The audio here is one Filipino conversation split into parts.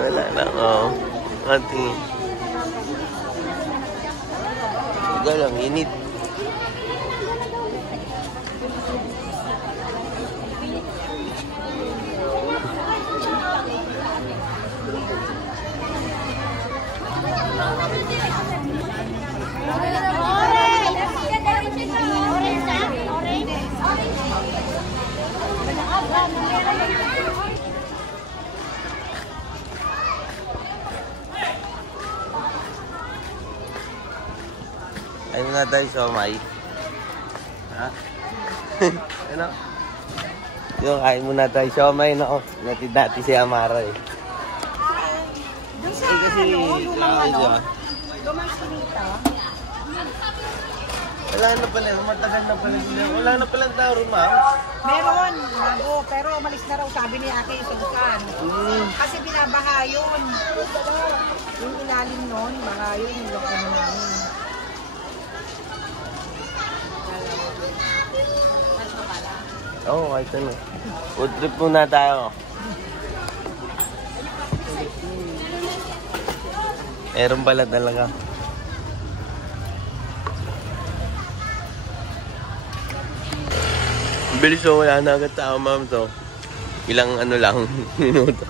Wala na, oh. Ating. Ikaw lang, init. Ano na tayo, siomay? Ha? Ano? Yung kain muna tayo, siomay, no? Natid natin si Amara, eh. Doon sa lumang sinita. Wala na pala, matagal na pala sila. Wala na pala tao, ma'am. Meron, bago, pero umalis na raw, sabi ni Ate Isukan. Kasi binabaha yun. Yung ilalim nun, baha yun, yung loko na namin. Oo, kahit ano. Food trip muna tayo. Meron pala talaga. Bilis, oh, wala na agad tao, ma'am, to. Ilang ano lang, minuto.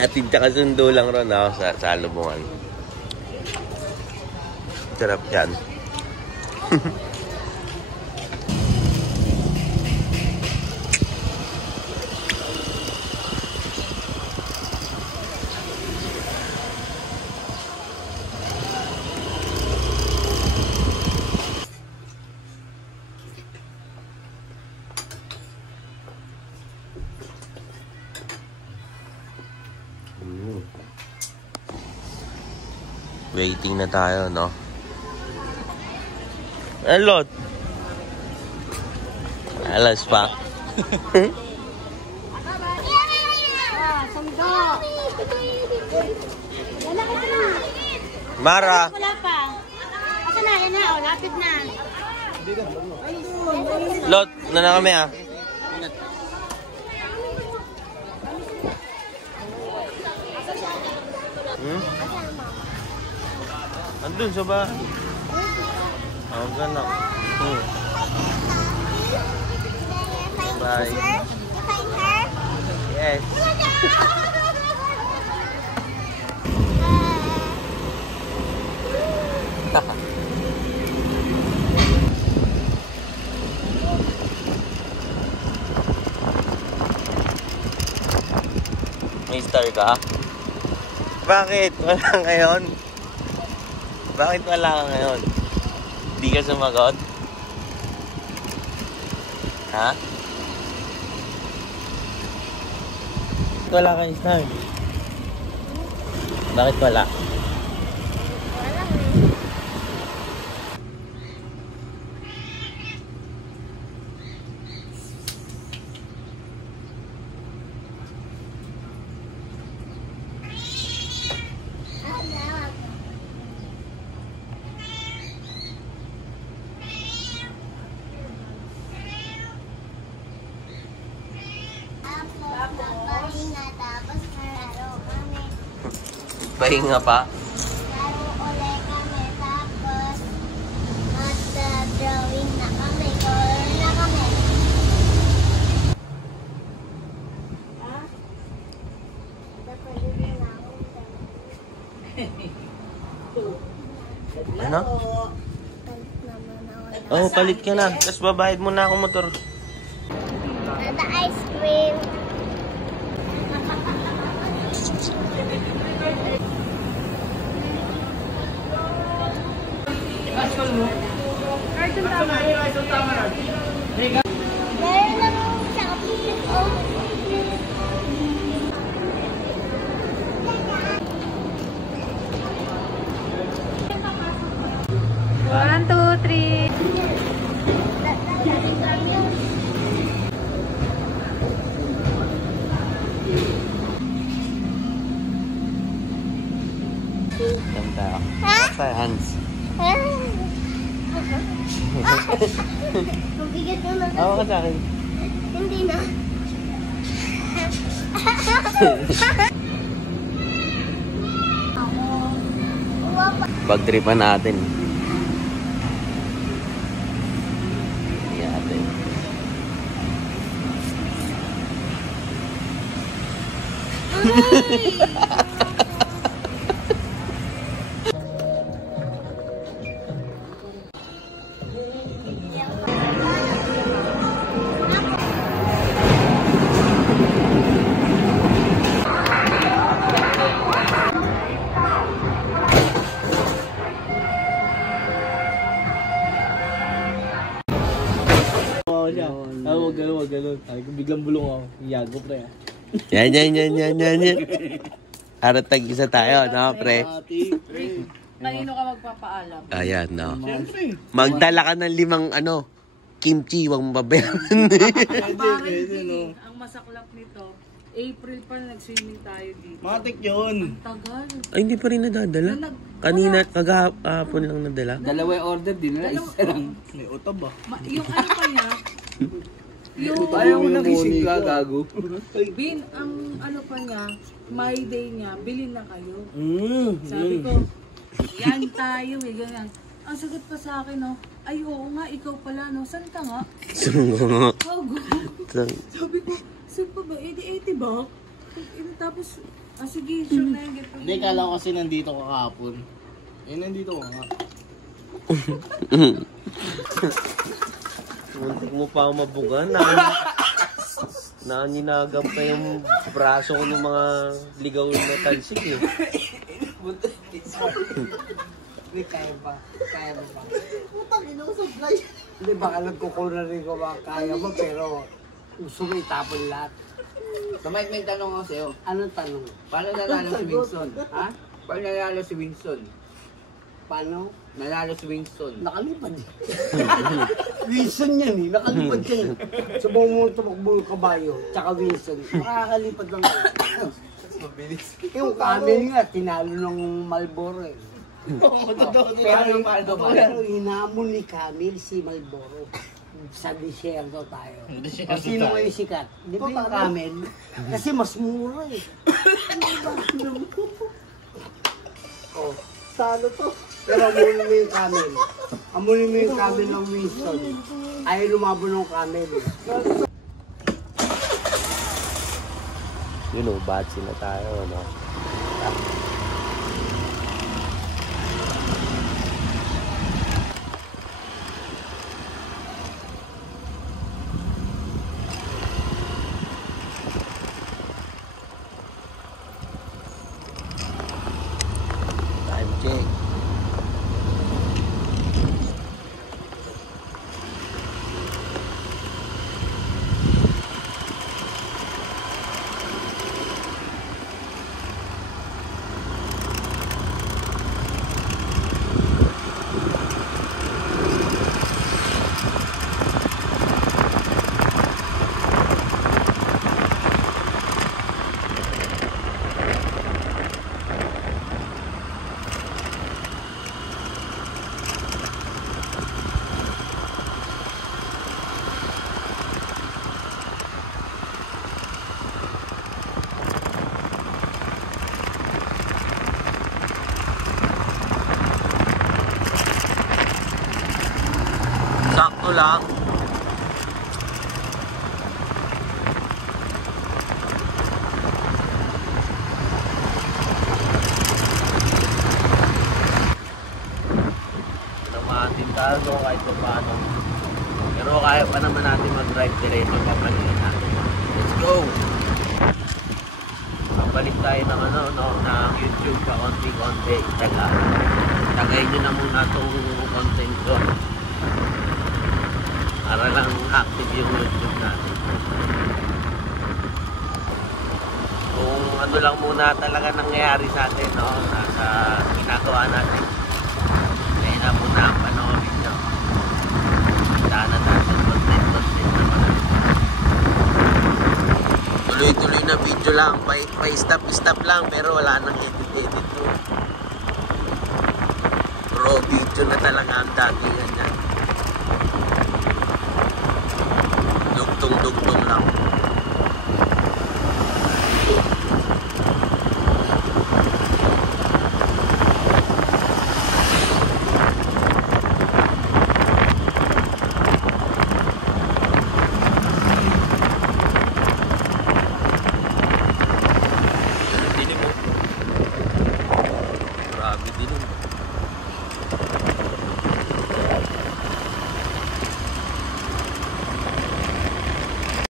Atid tsaka sundo lang ron ako sa lubungan. Sarap yan. Waiting na tayo, no? Alot! Alas pa. Mara! Wala pa. Asa na? Yan na. O, lapit na. Lot, na kami, ah. Andun sa ba? Oh, gano'n. Bye. Yes. May star ka? Bakit? Wala ngayon? Bakit wala ka ngayon? Hindi ka sumagot? Ha? Wala kang star. Bakit wala? Pahinga pa? Laro ulit kami, tapos mag-drawing na kami, color na kami. Ha? Ano? Oh, palit ka na. Tapos babayad mo na akong motor. The ice cream. Meron lang sa kapit. Oh. 1, 2, 3. Ganda. Sa hands. Mabigat mo na. Awa ka sa akin. Hindi na. Pagtripan natin. Yatin. Wag ganun. Ay, biglang bulong ako. Yago, pre. Yan. Harap tag-isa tayo, no, pre? Kanino ka magpapaalam? Ayan, no. Siyempre. Magdala ka ng 5, kimchi, huwag mong babayaran. Pwede, no. Ang masaklap nito, April pa nag-swimming tayo dito. Matik yun. Tagal. Ay, hindi pa rin nadadala. Kanina, kagahapon lang nadala. Dalawa yung order, din na isa lang. May utab ah. Yung ano pa niya, yung Ayaw mo nagising ka, gago. Bin, ang ano pa niya, my day niya, bilhin na kayo. Sabi Yun. ko, yan tayo eh, ganyan. Ang sagot pa sa akin, no, ay oo nga, ikaw pala, no, saan ka nga? Gago. Sabi ko, saan pa ba? 80 ba? Tapos, sige, sure na yung get. Hindi, kala ko kasi nandito ka kahapon. Eh, nandito ka nga. Muntik mo pa ako mabugan. Naninagam pa yung braso ko ng mga ligaw na talsik eh. Hindi, kaya ba? Putang ina ko supply. Hindi, baka nagkukunan rin ko ba kaya mo, pero gusto mo itapon lahat. So Mike, may tanong ako sa'yo. Anong tanong? Paano nanalo si Winston? Ha? Paano nanalo si Winston? Paano? Nanalo si Winston. Nakalipad eh. Wilson yan eh, nakalipad yan eh. Subukan mo tumakbo yung kabayo, tsaka Wilson. Makakalipad lang yan. Mabilis. Yung camel nga, tinalo ng Marlboro eh. Pero hinamon ni Camel si Marlboro. Sa desierto tayo. O sino kayo sikat? Di ba yung Camel? Kasi mas mura eh. Oh, salo to. Pero amunin mo yung Camel. Amunin mo yung Camel ng Winston. Ayaw lumabo ng Camel. You know, batsi na tayo, no? Time check. Sakto lang. Namahatin tayo kahit pa paano. Pero kaya pa naman natin mag-drive diretso papalitan natin. Let's go! Papalik tayo ng ng YouTube pa konti-konti. Tagay nyo na muna itong content ko. Para lang active yung YouTube natin. Kung ano lang muna talaga nangyayari sa atin, no? Nasa ginagawa natin. Kaya na muna ang panoorin nyo. Sana natin content naman. Tuloy-tuloy na video lang. Pa-stop lang pero wala nang edit to. Raw video na talaga ang datingan yan. Dugtong lang. Dilim.